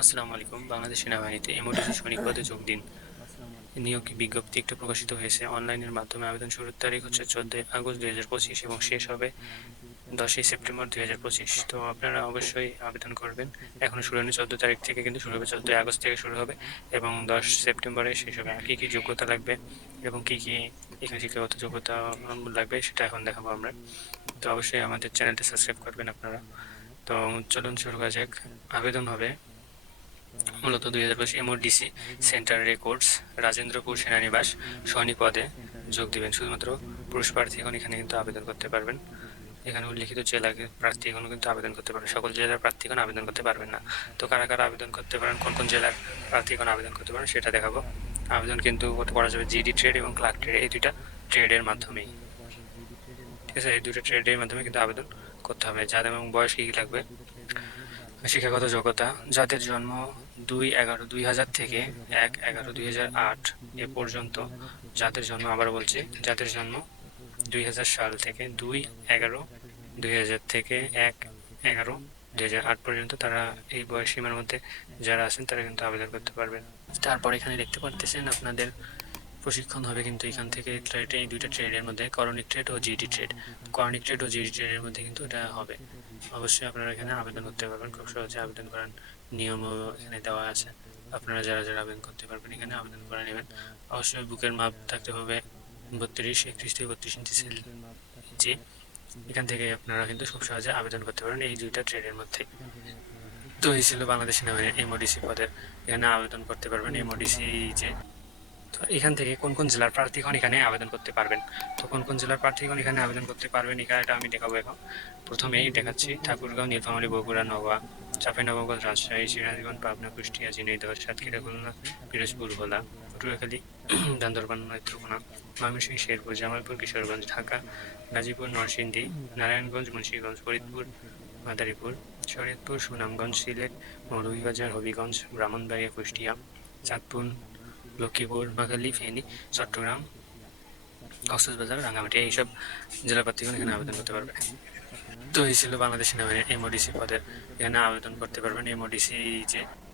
আসসালামু আলাইকুম বাংলাদেশ সেনাবাহিনীতে এমওডিসি সৈনিক পদে যোগ দিন। নিয়োগ বিজ্ঞপ্তি একটা প্রকাশিত হয়েছে। অনলাইনের মাধ্যমে আবেদন শুরুর তারিখ হচ্ছে চোদ্দোই আগস্ট দুই হাজার পঁচিশ এবং শেষ হবে দশই সেপ্টেম্বর দুই হাজার পঁচিশ। তো আপনারা অবশ্যই আবেদন করবেন। এখনও শুরু হয়নি চোদ্দ তারিখ থেকে, কিন্তু শুরু হবে চোদ্দোই আগস্ট থেকে শুরু হবে এবং দশ সেপ্টেম্বরে শেষ হবে। কী কী যোগ্যতা লাগবে এবং কী কী এখানে শিক্ষাগত যোগ্যতা লাগবে সেটা এখন দেখাবো আমরা। তো অবশ্যই আমাদের চ্যানেলটি সাবস্ক্রাইব করবেন আপনারা। তো চলুন শুরু করা যাক। আবেদন হবে মূলত দুই হাজার বাইশ এমওডিসি সেন্টার রেকর্ডস রাজেন্দ্রপুর সেনানিবাস সৈনিক পদে যোগ দিবেন। শুধুমাত্র পুরুষ প্রার্থীগণ এখানে কিন্তু আবেদন করতে পারবেন। এখানে উল্লিখিত জেলা প্রার্থীগণ কিন্তু আবেদন করতে পারবেন। সকল জেলার প্রার্থীগণ আবেদন করতে পারবেন না। তো কারা কারা আবেদন করতে পারেন, কোন কোন জেলার প্রার্থীগণ আবেদন করতে পারেন সেটা দেখাবো। আবেদন কিন্তু করা যাবে জিডি ট্রেড এবং ক্লার্ক ট্রেড এই দুইটা ট্রেডের মাধ্যমেই। ঠিক আছে? এই দুইটা ট্রেডের মাধ্যমে কিন্তু আবেদন করতে হবে। যাদের এবং বয়স কী লাগবে শিক্ষাগত যোগ্যতা যাদের জন্ম দুই এগারো দুই হাজার থেকে এক এগারো দুই হাজার আট এ পর্যন্ত। যাদের জন্ম আবার বলছি যাদের জন্ম দুই হাজার সাল থেকে দুই এগারো দুই হাজার থেকে এক এগারো দুই হাজার আট পর্যন্ত তারা এই বয়স সীমার মধ্যে যারা আছেন তারা কিন্তু আবেদন করতে পারবেন। তারপর এখানে দেখতে পারতেছেন আপনাদের প্রশিক্ষণ হবে কিন্তু এখান থেকে ট্রেড এই দুইটা ট্রেডের মধ্যে করণিক ট্রেড ও জিডি ট্রেড করণিক ট্রেড ও জিডি ট্রেডের মধ্যে কিন্তু এটা হবে। অবশ্যই আপনারা এখানে আবেদন করতে পারবেন। খুব সহজে আবেদন করার নিয়মও এখানে দেওয়া আছে। আপনারা যারা যারা আবেদন করতে পারবেন এখানে আবেদন করে নেবেন। অবশ্যই বুকের মাপ থাকতে হবে বত্রিশ, একত্রিশ থেকে বত্রিশ ইঞ্চি ইঞ্চি এখান থেকে আপনারা কিন্তু খুব সহজে আবেদন করতে পারেন এই দুইটা ট্রেডের মধ্যে। তো এই ছিল বাংলাদেশ সেনাবাহিনীর এমওডিসি পদের। এখানে আবেদন করতে পারবেন এমওডিসি যে তো এখান থেকে কোন কোন জেলার প্রার্থীগণ এখানে আবেদন করতে পারবেন? তো কোন কোন জেলার প্রার্থীগণ এখানে আবেদন করতে পারবেন? এটা আমি দেখাবো এখন। প্রথমেই দেখাচ্ছি ঠাকুরগাঁও, নীলফামারী, বগুড়া নওয়া চাঁপাইনবাবগঞ্জ, রাজশাহী, সিরাজগঞ্জ, পাবনা, কুষ্টিয়া, ঝিনাইদহ, সাতক্ষীরা, খুলনা, পিরোজপুর, ভোলা, পটুয়াখালী বান্দরবান নেত্রকোনা, ময়মনসিংহ, শেরপুর, জামালপুর, কিশোরগঞ্জ, ঢাকা, গাজীপুর, নরসিংদী, নারায়ণগঞ্জ, মুন্সিগঞ্জ, ফরিদপুর, মাদারীপুর, শরীয়তপুর, সুনামগঞ্জ, সিলেট, মৌলভীবাজার, হবিগঞ্জ, ব্রাহ্মণবাড়িয়া, কুষ্টিয়া, চাঁদপুর লক্ষ্মীপুর বাগালি ফেনী, চট্টগ্রাম, কক্সবাজার রাঙামাটি এইসব জেলা এখানে আবেদন করতে পারবে। তো এই ছিল বাংলাদেশ সেনাবাহিনীর এমওডিসি পদের। এখানে আবেদন করতে পারবেন এমওডিসি যে